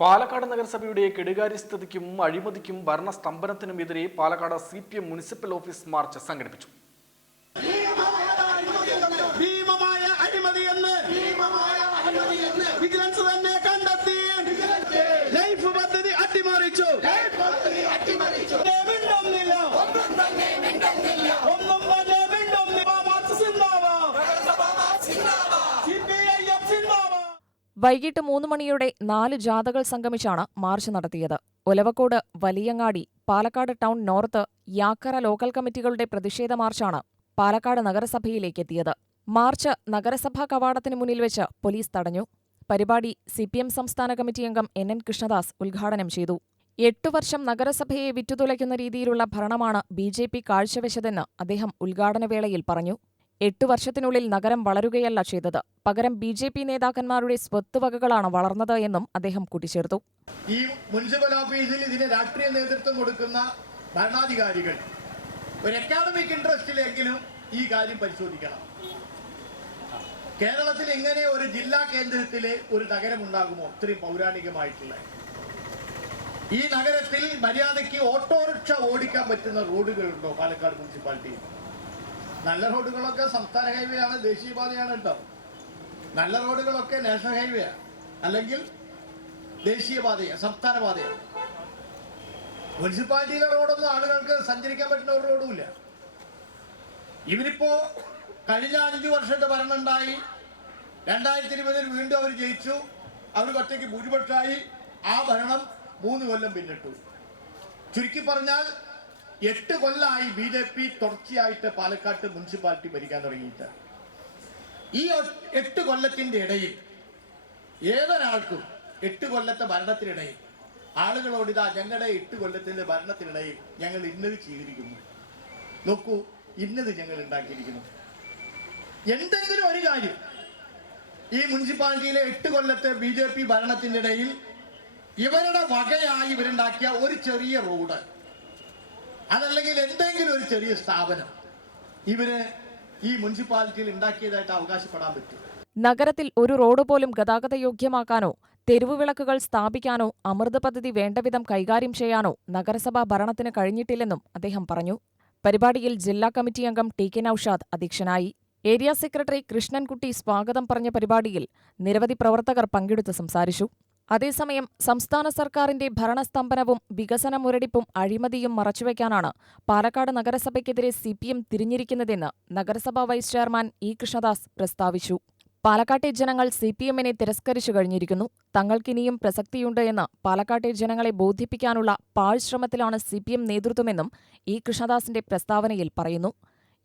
പാലക്കാട് നഗരസഭയുടെ കെടുകാര്യസ്ഥതയ്ക്കും അഴിമതിക്കും ഭരണസ്തംഭനത്തിനുമെതിരെ Palakkad C P M municipal office march സംഘടിപ്പിച്ചു. ഭീമമായ അഴിമതിയെന്ന് വിജിലൻസ് തന്നെ കണ്ടെത്തി. ലൈഫ് പദ്ധതി അട്ടിമറിച്ചു. വൈകിട്ട് മൂന്ന് മണിയോടെ നാല് ജാഥകൾ സംഗമിച്ചാണ് മാർച്ച് നടത്തിയത്. Olavakkode Valiyangadi Palakkad town north Yakkara local കമ്മിറ്റികളുടെ പ്രതിഷേധ മാർച്ചാണ് പാലക്കാട് നഗരസഭയിലേക്ക് എത്തിയത്. മാർച്ച് നഗരസഭാ കവാടത്തിന് മുന്നിൽ വെച്ച് പോലീസ് തടഞ്ഞു. പരിപാടി സിപിഎം സംസ്ഥാന കമ്മിറ്റി അംഗം എൻ എൻ കൃഷ്ണദാസ് ഉദ്ഘാടനം ചെയ്തു. എട്ടു വർഷം നഗരസഭയെ വിറ്റുതുലയ്ക്കുന്ന രീതിയിലുള്ള ഭരണമാണ് ബി ജെ പി കാഴ്ചവെച്ചതെന്ന് അദ്ദേഹം ഉദ്ഘാടനവേളയിൽ പറഞ്ഞു. എട്ടു വർഷത്തിനുള്ളിൽ നഗരം വളരുകയല്ല ചെയ്തത്. പകരം ബി ജെ പി നേതാക്കന്മാരുടെ സ്വത്തുവകകളാണ് വളർന്നത് എന്നും അദ്ദേഹം കൂട്ടിച്ചേർത്തു. ഈ മുനിസിപ്പൽ ഓഫീസിൽ ഇതിന് രാഷ്ട്രീയ നേതൃത്വം കൊടുക്കുന്ന ഭരണാധികാരികൾ ഒരു അക്കാഡമിക് ഇൻട്രസ്റ്റിലെങ്കിലും ഈ കാര്യം പരിശോധിക്കണം. കേരളത്തിൽ എങ്ങനെ ഒരു ജില്ലാ കേന്ദ്രത്തിലെ ഒരു നഗരം ഉണ്ടാകുമോ ഇത്രയും പൗരാണികമായിട്ടുള്ള. ഈ നഗരത്തിൽ മര്യാദയ്ക്ക് ഓട്ടോറിക്ഷ ഓടിക്കാൻ പറ്റുന്ന റോഡുകളുണ്ടോ? പാലക്കാട് മുനിസിപ്പാലിറ്റിയിൽ. നല്ല റോഡുകളൊക്കെ സംസ്ഥാന ഹൈവേ ആണ് ദേശീയപാതയാണ് കേട്ടോ. നല്ല റോഡുകളൊക്കെ നാഷണൽ ഹൈവേ ആണ് അല്ലെങ്കിൽ ദേശീയപാതയാണ് സംസ്ഥാന പാതയാണ് മുനിസിപ്പാലിറ്റിയിലെ റോഡൊന്നും ആളുകൾക്ക് സഞ്ചരിക്കാൻ പറ്റുന്ന ഒരു റോഡുമില്ല ഇവരിപ്പോ കഴിഞ്ഞ അഞ്ചു വർഷത്തെ ഭരണമുണ്ടായി. രണ്ടായിരത്തി ഇരുപതിൽ വീണ്ടും അവർ ജയിച്ചു. അവർ ഒറ്റയ്ക്ക് ഭൂരിപക്ഷമായി ആ ഭരണം മൂന്ന് കൊല്ലം പിന്നിട്ടു. ചുരുക്കി പറഞ്ഞാൽ എട്ട് കൊല്ലമായി ബി ജെ പി തുടർച്ചയായിട്ട് പാലക്കാട്ട് മുനിസിപ്പാലിറ്റി ഭരിക്കാൻ തുടങ്ങിയിട്ട്. ഈ എട്ട് കൊല്ലത്തിന്റെ ഇടയിൽ ഏതൊരാൾക്കും എട്ട് കൊല്ലത്തെ ഭരണത്തിനിടയിൽ ആളുകളോട് ഇതാ ഞങ്ങളുടെ എട്ട് കൊല്ലത്തിന്റെ ഭരണത്തിനിടയിൽ ഞങ്ങൾ ഇന്നത് ചെയ്തിരിക്കുന്നു നോക്കൂ ഇന്നത് ഞങ്ങൾ ഉണ്ടാക്കിയിരിക്കുന്നു. എന്തെങ്കിലും ഒരു കാര്യം ഈ മുനിസിപ്പാലിറ്റിയിലെ എട്ട് കൊല്ലത്തെ ബി ജെ പി ഭരണത്തിനിടയിൽ ഇവരുടെ വകയായി ഇവരുണ്ടാക്കിയ ഒരു ചെറിയ റോഡ് അതല്ലെങ്കിൽ എന്തെങ്കിലും ഒരു ചെറിയ സ്ഥാപനം ഇവർ ഈ മുനിസിപ്പാലിറ്റിയിൽ ഉണ്ടാക്കിയതായിട്ട് അവകാശപ്പെടാൻ പറ്റും. നഗരത്തിൽ ഒരു റോഡ് പോലും ഗതാഗത യോഗ്യമാക്കാനോ തെരുവുവിളക്കുകൾ സ്ഥാപിക്കാനോ അമൃത പദ്ധതി വേണ്ടവിധം കൈകാര്യം ചെയ്യാനോ നഗരസഭാ ഭരണത്തിന് കഴിഞ്ഞിട്ടില്ലെന്നും അദ്ദേഹം പറഞ്ഞു. പരിപാടിയിൽ ജില്ലാ കമ്മിറ്റി അംഗം ടി കെ നൌഷാദ് അധ്യക്ഷനായി. ഏരിയ സെക്രട്ടറി കൃഷ്ണൻകുട്ടി സ്വാഗതം പറഞ്ഞ പരിപാടിയിൽ നിരവധി പ്രവർത്തകർ പങ്കെടുത്ത് സംസാരിച്ചു. അതേസമയം സംസ്ഥാന സർക്കാരിന്റെ ഭരണസ്തംഭനവും വികസന മുരടിപ്പും അഴിമതിയും മറച്ചുവെക്കാനാണ് പാലക്കാട് നഗരസഭയ്ക്കെതിരെ സി പി എം തിരിഞ്ഞിരിക്കുന്നതെന്ന് നഗരസഭാ വൈസ് ചെയർമാൻ ഇ കൃഷ്ണദാസ് പ്രസ്താവിച്ചു. പാലക്കാട്ടെ ജനങ്ങൾ സി പി എമ്മിനെ തിരസ്കരിച്ചു കഴിഞ്ഞിരിക്കുന്നു. തങ്ങൾക്കിനിയും പ്രസക്തിയുണ്ട് എന്ന് പാലക്കാട്ടെ ജനങ്ങളെ ബോധിപ്പിക്കാനുള്ള പാഴ്ശ്രമത്തിലാണ് എം നേതൃത്വമെന്നും ഇ കൃഷ്ണദാസിന്റെ പ്രസ്താവനയിൽ പറയുന്നു.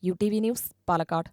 U T V news Palakkad.